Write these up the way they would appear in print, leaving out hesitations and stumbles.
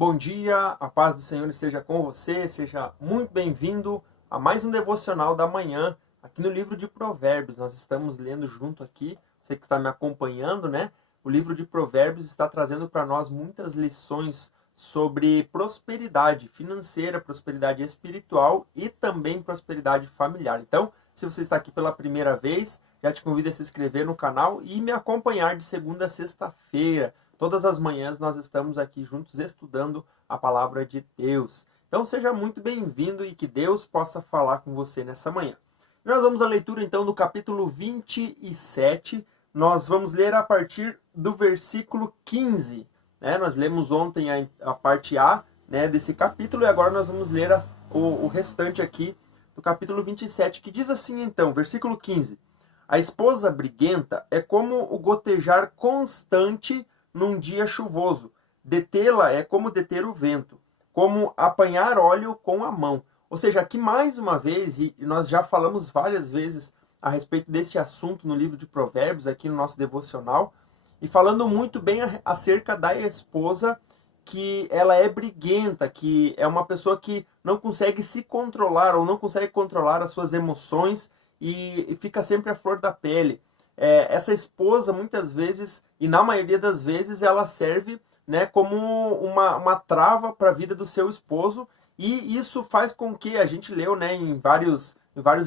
Bom dia, a paz do Senhor esteja com você, seja muito bem-vindo a mais um devocional da manhã, aqui no livro de Provérbios. Nós estamos lendo junto aqui, você que está me acompanhando, né? O livro de Provérbios está trazendo para nós muitas lições sobre prosperidade financeira, prosperidade espiritual e também prosperidade familiar. Então, se você está aqui pela primeira vez, já te convido a se inscrever no canal e me acompanhar de segunda a sexta-feira. Todas as manhãs nós estamos aqui juntos estudando a palavra de Deus. Então seja muito bem-vindo e que Deus possa falar com você nessa manhã. Nós vamos à leitura então do capítulo 27. Nós vamos ler a partir do versículo 15. Né? Nós lemos ontem a parte A, né, desse capítulo e agora nós vamos ler o restante aqui do capítulo 27, que diz assim então, versículo 15. A esposa briguenta é como o gotejar constante num dia chuvoso. Detê-la é como deter o vento, como apanhar óleo com a mão. Ou seja, aqui mais uma vez, e nós já falamos várias vezes a respeito desse assunto no livro de Provérbios, aqui no nosso devocional, e falando muito bem acerca da esposa, que ela é briguenta, que é uma pessoa que não consegue se controlar, ou não consegue controlar as suas emoções, e fica sempre à flor da pele. Essa esposa, muitas vezes, e na maioria das vezes, ela serve, né, como uma trava para a vida do seu esposo, e isso faz com que, a gente leu, né, em vários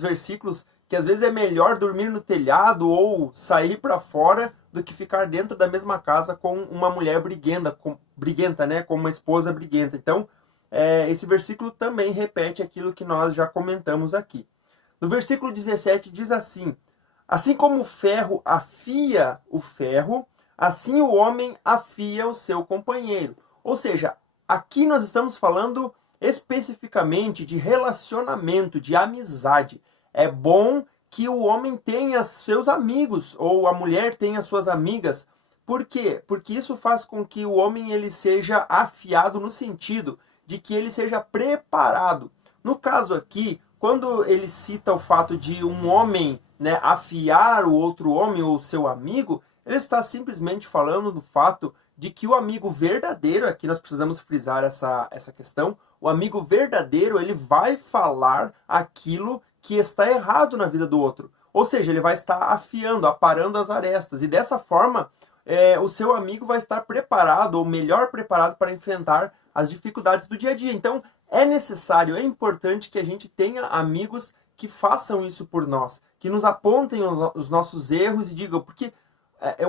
versículos, que às vezes é melhor dormir no telhado ou sair para fora do que ficar dentro da mesma casa com uma mulher briguenta, né, com uma esposa briguenta. Então, esse versículo também repete aquilo que nós já comentamos aqui. No versículo 17 diz assim: assim como o ferro afia o ferro, assim o homem afia o seu companheiro. Ou seja, aqui nós estamos falando especificamente de relacionamento, de amizade. É bom que o homem tenha seus amigos, ou a mulher tenha suas amigas. Por quê? Porque isso faz com que o homem ele seja afiado no sentido de que ele seja preparado. No caso aqui, quando ele cita o fato de um homem, né, afiar o outro homem ou seu amigo, ele está simplesmente falando do fato de que o amigo verdadeiro, aqui nós precisamos frisar essa questão, o amigo verdadeiro, ele vai falar aquilo que está errado na vida do outro. Ou seja, ele vai estar afiando, aparando as arestas. E dessa forma, o seu amigo vai estar preparado, ou melhor preparado para enfrentar as dificuldades do dia a dia. Então, é necessário, é importante que a gente tenha amigos que façam isso por nós, que nos apontem os nossos erros e digam, porque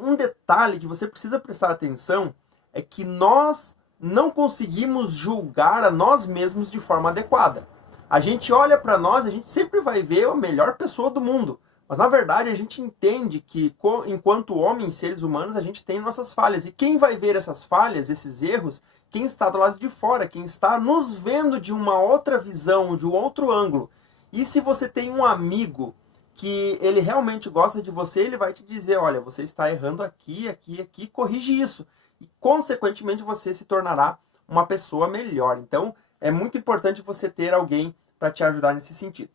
um detalhe que você precisa prestar atenção é que nós não conseguimos julgar a nós mesmos de forma adequada. A gente olha para nós, a gente sempre vai ver a melhor pessoa do mundo, mas na verdade a gente entende que enquanto homens, seres humanos, a gente tem nossas falhas. E quem vai ver essas falhas, esses erros, quem está do lado de fora, quem está nos vendo de uma outra visão, de um outro ângulo. E se você tem um amigo que ele realmente gosta de você, ele vai te dizer, olha, você está errando aqui, aqui, aqui, corrige isso. E, consequentemente, você se tornará uma pessoa melhor. Então, é muito importante você ter alguém para te ajudar nesse sentido.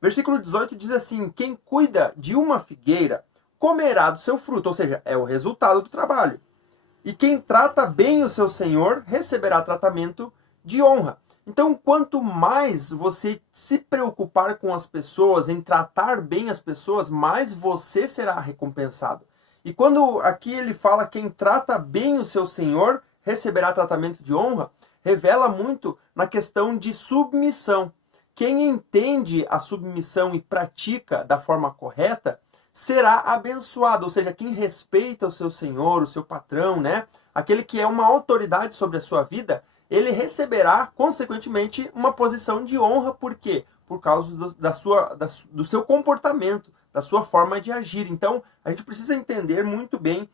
Versículo 18 diz assim, quem cuida de uma figueira comerá do seu fruto, ou seja, é o resultado do trabalho. E quem trata bem o seu senhor receberá tratamento de honra. Então, quanto mais você se preocupar com as pessoas, em tratar bem as pessoas, mais você será recompensado. E quando aqui ele fala quem trata bem o seu senhor receberá tratamento de honra, revela muito na questão de submissão. Quem entende a submissão e pratica da forma correta, será abençoado, ou seja, quem respeita o seu senhor, o seu patrão, né? Aquele que é uma autoridade sobre a sua vida, ele receberá, consequentemente, uma posição de honra. Por quê? Por causa do seu comportamento, da sua forma de agir. Então, a gente precisa entender muito bem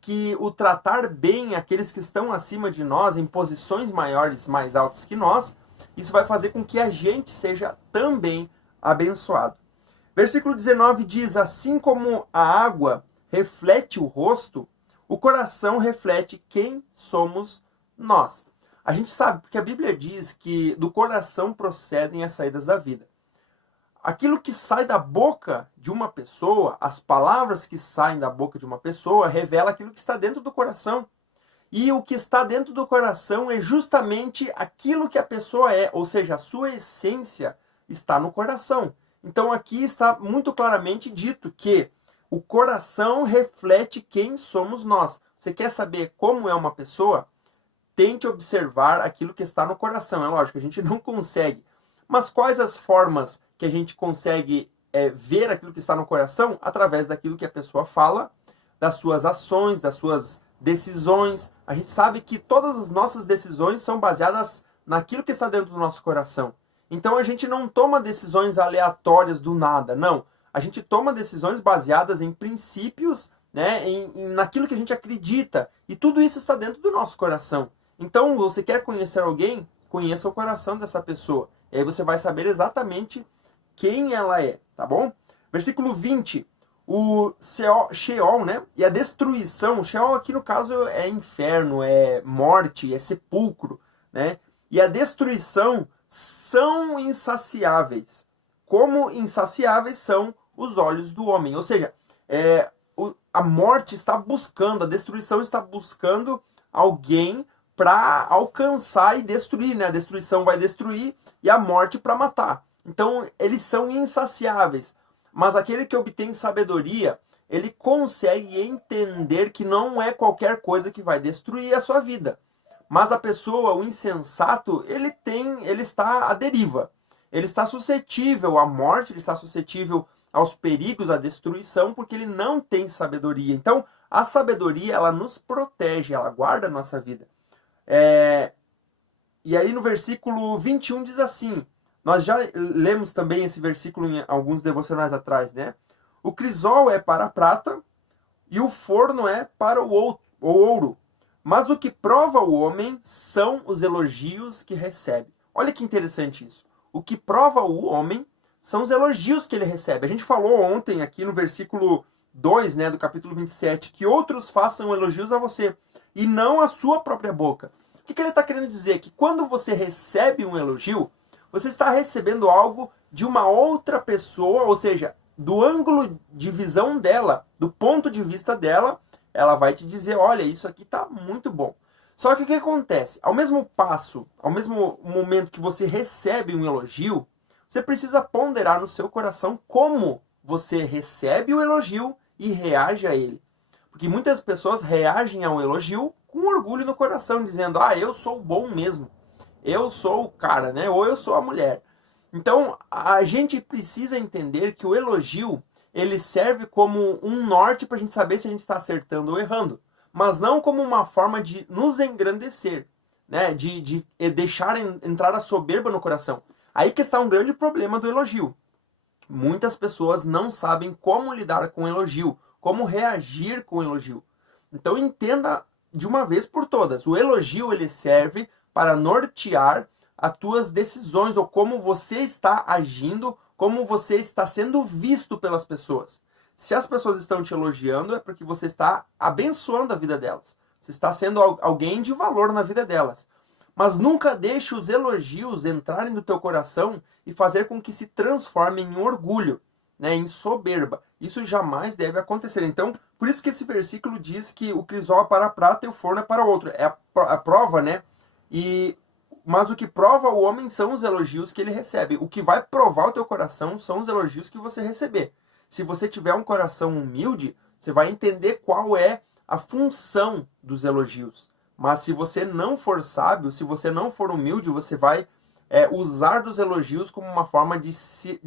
que o tratar bem aqueles que estão acima de nós, em posições maiores, mais altas que nós, isso vai fazer com que a gente seja também abençoado. Versículo 19 diz, assim como a água reflete o rosto, o coração reflete quem somos nós. A gente sabe, porque a Bíblia diz que do coração procedem as saídas da vida. Aquilo que sai da boca de uma pessoa, as palavras que saem da boca de uma pessoa, revela aquilo que está dentro do coração. E o que está dentro do coração é justamente aquilo que a pessoa é, ou seja, a sua essência está no coração. Então aqui está muito claramente dito que o coração reflete quem somos nós. Você quer saber como é uma pessoa? Tente observar aquilo que está no coração. É lógico, a gente não consegue. Mas quais as formas que a gente consegue ver aquilo que está no coração? Através daquilo que a pessoa fala, das suas ações, das suas decisões. A gente sabe que todas as nossas decisões são baseadas naquilo que está dentro do nosso coração. Então a gente não toma decisões aleatórias do nada, não. A gente toma decisões baseadas em princípios, né, naquilo que a gente acredita. E tudo isso está dentro do nosso coração. Então, você quer conhecer alguém? Conheça o coração dessa pessoa. E aí você vai saber exatamente quem ela é, tá bom? Versículo 20. O Sheol, né? E a destruição. Sheol aqui no caso é inferno, é morte, é sepulcro, né? E a destruição são insaciáveis. Como insaciáveis são os olhos do homem. Ou seja, a morte está buscando, a destruição está buscando alguém para alcançar e destruir, né? A destruição vai destruir e a morte para matar. Então, eles são insaciáveis. Mas aquele que obtém sabedoria, ele consegue entender que não é qualquer coisa que vai destruir a sua vida. Mas a pessoa, o insensato, ele está à deriva. Ele está suscetível à morte, ele está suscetível aos perigos, à destruição, porque ele não tem sabedoria. Então, a sabedoria, ela nos protege, ela guarda a nossa vida. E aí no versículo 21 diz assim, nós já lemos também esse versículo em alguns devocionais atrás, né? O crisol é para a prata e o forno é para o ouro. Mas o que prova o homem são os elogios que recebe. Olha que interessante isso. O que prova o homem são os elogios que ele recebe. A gente falou ontem aqui no versículo 2, né, do capítulo 27, que outros façam elogios a você e não a sua própria boca. O que ele está querendo dizer? Que quando você recebe um elogio, você está recebendo algo de uma outra pessoa, ou seja, do ângulo de visão dela, do ponto de vista dela, ela vai te dizer, olha, isso aqui está muito bom. Só que o que acontece? Ao mesmo passo, ao mesmo momento que você recebe um elogio, você precisa ponderar no seu coração como você recebe o elogio e reage a ele. Porque muitas pessoas reagem ao elogio com orgulho no coração, dizendo, eu sou bom mesmo. Eu sou o cara, né? Ou eu sou a mulher. Então, a gente precisa entender que o elogio, ele serve como um norte para a gente saber se a gente está acertando ou errando. Mas não como uma forma de nos engrandecer, né? De deixar entrar a soberba no coração. Aí que está um grande problema do elogio. Muitas pessoas não sabem como lidar com o elogio, como reagir com o elogio. Então entenda de uma vez por todas, o elogio ele serve para nortear as tuas decisões, ou como você está agindo, como você está sendo visto pelas pessoas. Se as pessoas estão te elogiando, é porque você está abençoando a vida delas. Você está sendo alguém de valor na vida delas. Mas nunca deixe os elogios entrarem no teu coração e fazer com que se transformem em orgulho, né, em soberba. Isso jamais deve acontecer. Então, por isso que esse versículo diz que o crisol é para a prata e o forno é para o outro. É a prova, né? Mas o que prova o homem são os elogios que ele recebe. O que vai provar o teu coração são os elogios que você receber. Se você tiver um coração humilde, você vai entender qual é a função dos elogios. Mas se você não for sábio, se você não for humilde, você vai usar dos elogios como uma forma de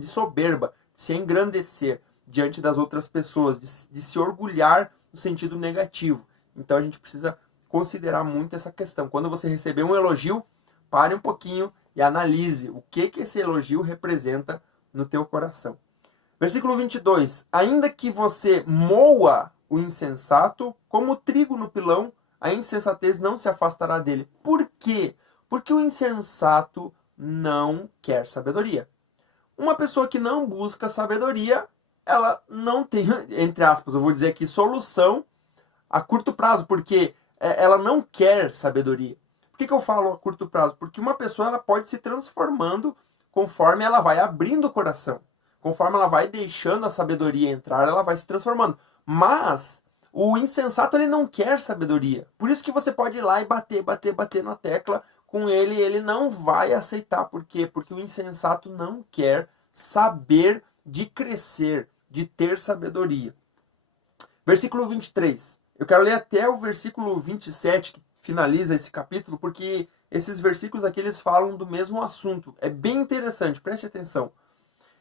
soberba, de se engrandecer diante das outras pessoas, de se orgulhar no sentido negativo. Então a gente precisa considerar muito essa questão. Quando você receber um elogio, pare um pouquinho e analise o que esse elogio representa no teu coração. Versículo 22. Ainda que você moa o insensato, como o trigo no pilão, a insensatez não se afastará dele. Por quê? Porque o insensato não quer sabedoria. Uma pessoa que não busca sabedoria, ela não tem, entre aspas, eu vou dizer aqui, solução a curto prazo, porque ela não quer sabedoria. Por que eu falo a curto prazo? Porque uma pessoa ela pode se transformando conforme ela vai abrindo o coração. Conforme ela vai deixando a sabedoria entrar, ela vai se transformando. Mas O insensato, ele não quer sabedoria. Por isso que você pode ir lá e bater na tecla com ele, ele não vai aceitar. Por quê? Porque o insensato não quer saber de crescer, de ter sabedoria. Versículo 23. Eu quero ler até o versículo 27, que finaliza esse capítulo, porque esses versículos aqui, eles falam do mesmo assunto. É bem interessante, preste atenção.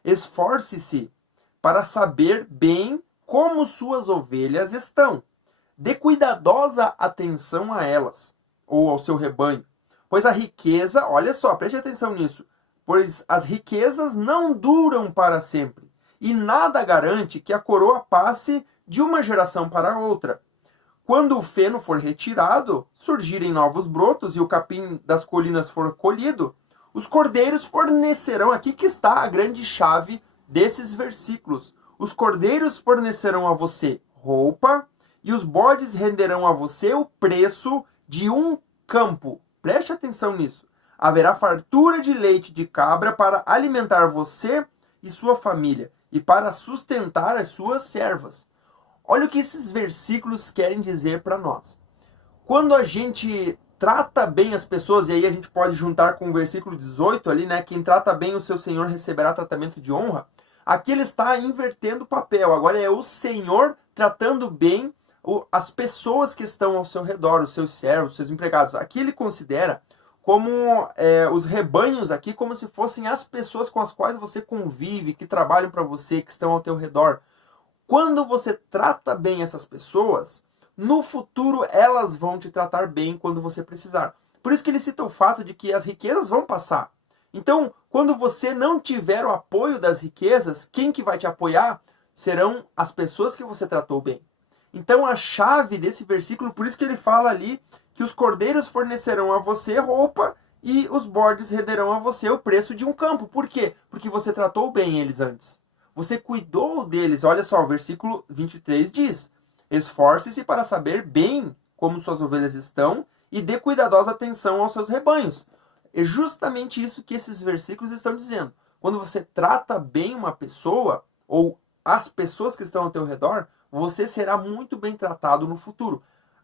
Esforce-se para saber bem como suas ovelhas estão. Dê cuidadosa atenção a elas, ou ao seu rebanho. Pois a riqueza, olha só, preste atenção nisso. Pois as riquezas não duram para sempre, e nada garante que a coroa passe de uma geração para outra. Quando o feno for retirado, surgirem novos brotos e o capim das colinas for colhido, os cordeiros fornecerão, aqui que está a grande chave desses versículos. Os cordeiros fornecerão a você roupa e os bodes renderão a você o preço de um campo. Preste atenção nisso. Haverá fartura de leite de cabra para alimentar você e sua família e para sustentar as suas servas. Olha o que esses versículos querem dizer para nós. Quando a gente trata bem as pessoas, e aí a gente pode juntar com o versículo 18 ali, né? Quem trata bem o seu Senhor receberá tratamento de honra. Aqui ele está invertendo o papel. Agora é o Senhor tratando bem as pessoas que estão ao seu redor, os seus servos, os seus empregados. Aqui ele considera como os rebanhos aqui, como se fossem as pessoas com as quais você convive, que trabalham para você, que estão ao teu redor. Quando você trata bem essas pessoas, no futuro elas vão te tratar bem quando você precisar. Por isso que ele cita o fato de que as riquezas vão passar. Então, quando você não tiver o apoio das riquezas, quem que vai te apoiar serão as pessoas que você tratou bem. Então, a chave desse versículo, por isso que ele fala ali que os cordeiros fornecerão a você roupa e os bodes renderão a você o preço de um campo. Por quê? Porque você tratou bem eles antes. Você cuidou deles. Olha só, o versículo 23 diz: esforce-se para saber bem como suas ovelhas estão e dê cuidadosa atenção aos seus rebanhos. É justamente isso que esses versículos estão dizendo. Quando você trata bem uma pessoa, ou as pessoas que estão ao teu redor, você será muito bem tratado no futuro.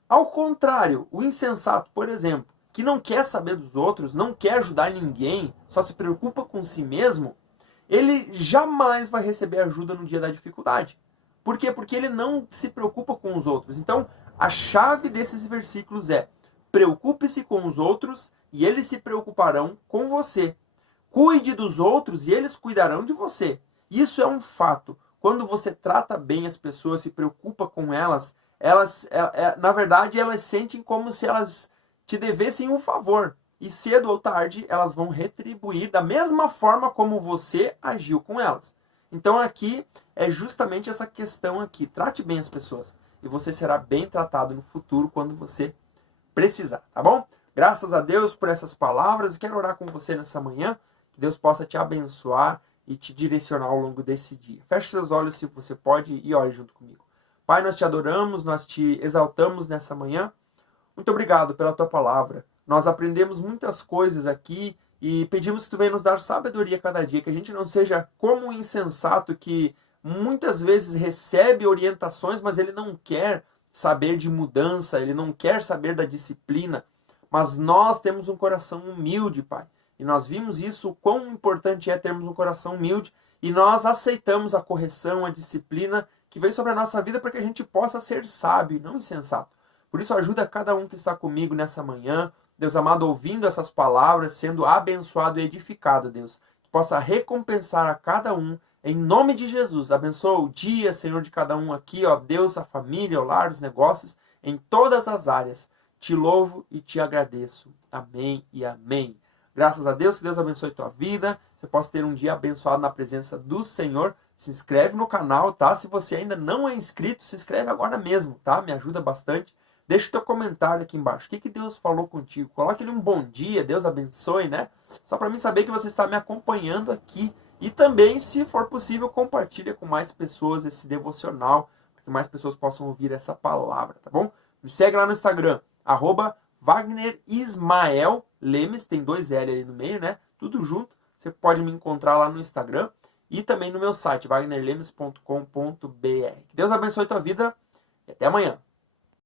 Ao contrário, o insensato, por exemplo, que não quer saber dos outros, não quer ajudar ninguém, só se preocupa com si mesmo, ele jamais vai receber ajuda no dia da dificuldade. Por quê? Porque ele não se preocupa com os outros. Então, a chave desses versículos é: preocupe-se com os outros e eles se preocuparão com você. Cuide dos outros e eles cuidarão de você. Isso é um fato. Quando você trata bem as pessoas, se preocupa com elas, na verdade, elas sentem como se elas te devessem um favor. E cedo ou tarde, elas vão retribuir da mesma forma como você agiu com elas. Então aqui é justamente essa questão aqui. Trate bem as pessoas e você será bem tratado no futuro quando você precisar, tá bom? Graças a Deus por essas palavras. Quero orar com você nessa manhã. Que Deus possa te abençoar e te direcionar ao longo desse dia. Feche seus olhos se você pode e ore junto comigo. Pai, nós te adoramos, nós te exaltamos nessa manhã. Muito obrigado pela tua palavra. Nós aprendemos muitas coisas aqui e pedimos que tu venha nos dar sabedoria cada dia, que a gente não seja como um insensato que muitas vezes recebe orientações, mas ele não quer saber de mudança, ele não quer saber da disciplina. Mas nós temos um coração humilde, Pai. E nós vimos isso, o quão importante é termos um coração humilde, e nós aceitamos a correção, a disciplina que vem sobre a nossa vida para que a gente possa ser sábio e não insensato. Por isso, ajuda cada um que está comigo nessa manhã, Deus amado, ouvindo essas palavras, sendo abençoado e edificado, Deus. Que possa recompensar a cada um, em nome de Jesus. Abençoa o dia, Senhor, de cada um aqui, ó Deus, a família, o lar, os negócios, em todas as áreas. Te louvo e te agradeço. Amém e amém. Graças a Deus, que Deus abençoe tua vida. Você possa ter um dia abençoado na presença do Senhor. Se inscreve no canal, tá? Se você ainda não é inscrito, se inscreve agora mesmo, tá? Me ajuda bastante. Deixa o teu comentário aqui embaixo. O que Deus falou contigo? Coloque ali um bom dia, Deus abençoe, né? Só para mim saber que você está me acompanhando aqui. E também, se for possível, compartilha com mais pessoas esse devocional, para que mais pessoas possam ouvir essa palavra, tá bom? Me segue lá no Instagram, @WagnerIsmaelLemes, tem 2 L ali no meio, né? Tudo junto. Você pode me encontrar lá no Instagram e também no meu site, wagnerlemes.com.br. Que Deus abençoe tua vida e até amanhã.